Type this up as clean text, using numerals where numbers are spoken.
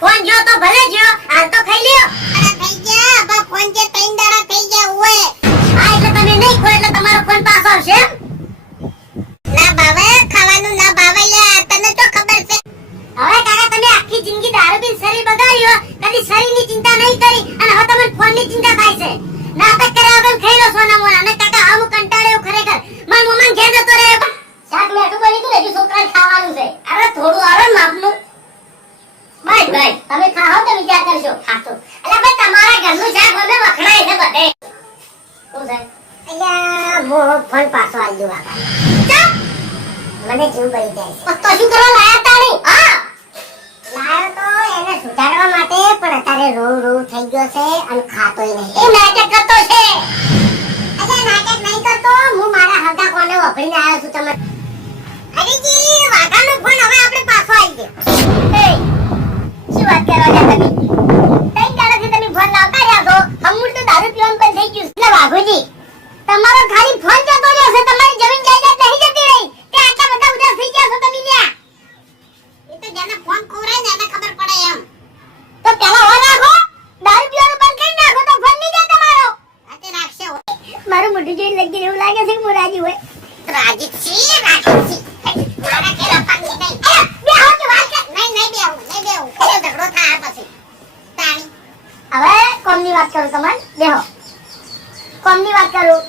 Phone જો તો ભલે જો હાલ તો ખાઈ લ્યો. અરે થઈ ગયા બા ફોન જે 3 દાડા થઈ ગયા ઓએ. હા એટલે તમે નહીં ખો એટલે તમારો ફોન પાછો આવશે એમ? ના ભાવે ખાવાનું ના ભાવે લે તને તો ખબર છે. હવે કાકા તમે આખી જિંદગી દારૂ પીને શરીર બગાડ્યો, કદી શરીરની ચિંતા નહીં કરી અને હવે તમને ફોનની ચિંતા થાય છે. નાટક કર્યા વગર ખાઈ લો સોના મોના. અને કાકા આમ કંટાળ્યો ખરેખર. મારા મમ્માને ઘેર જતો રહ્યો. શાક મેઠું બની તું હજી છોકરાને ખાવાનું છે. અરે થોડું આવે ને માપનું. બસ ભાઈ તમે ખાઓ તો વિચાર કરજો. ખાતો એટલે ભાઈ તમારા ઘરનું શાક મને વખણાય છે બધે. શું છે? અલ્યા મો ફોન પાછો આલજો બાપા. ચા મને જીવ પડી જાય છે. તો શું કરવા લાયા તાણી? હા લાયો તો એને સુધારવા માટે, પણ અત્યારે રોવ રોવ થઈ ગયો છે અને ખાતોય નહીં. એ નાટક કરતો છે. અલ્યા નાટક નહીં કરતો. હું મારા હગા કોને વફડીને આવ્યો છું તમે. હરીજી વાઘાનો ફોન હવે આપણે પાછો આવી ગયો. એ શું વાત કરો છો તમે? કઈ દાડાથી તમે ફોન લાવતા રહ્યા છો? અમૂલ તો દારૂ પીવાનું બંધ થઈ ગયું. એટલે વાઘુજી તમારો ખાલી ફોન જતો રહ્યો છે. તમારી જમીન જાયદાદ નહીં જતી રહી. તે આટલા બધા ઉદાસ થઈ ગયા છો તમે લ્યા. એ તો જેને ફોન ખવરાય ને એને ખબર પડે એમ. તો પેલા હો રાખો. દારૂ પીવાનું બંધ કરી નાખો તો ફોન નહીં જાય તમારો. આ તે રાખશે હોય. મારું મોઢું જોઈને લગી એવું લાગે છે કે હું રાજી હોય. રાજી છી મારા કેરા પાણી નહીં. બે હો કે વાત કર. નહીં બેહું એટલે ઝઘડો થાય પછી તાણી. હવે કોમની વાત કરું તમારે. બેહો કોમની વાત કરું.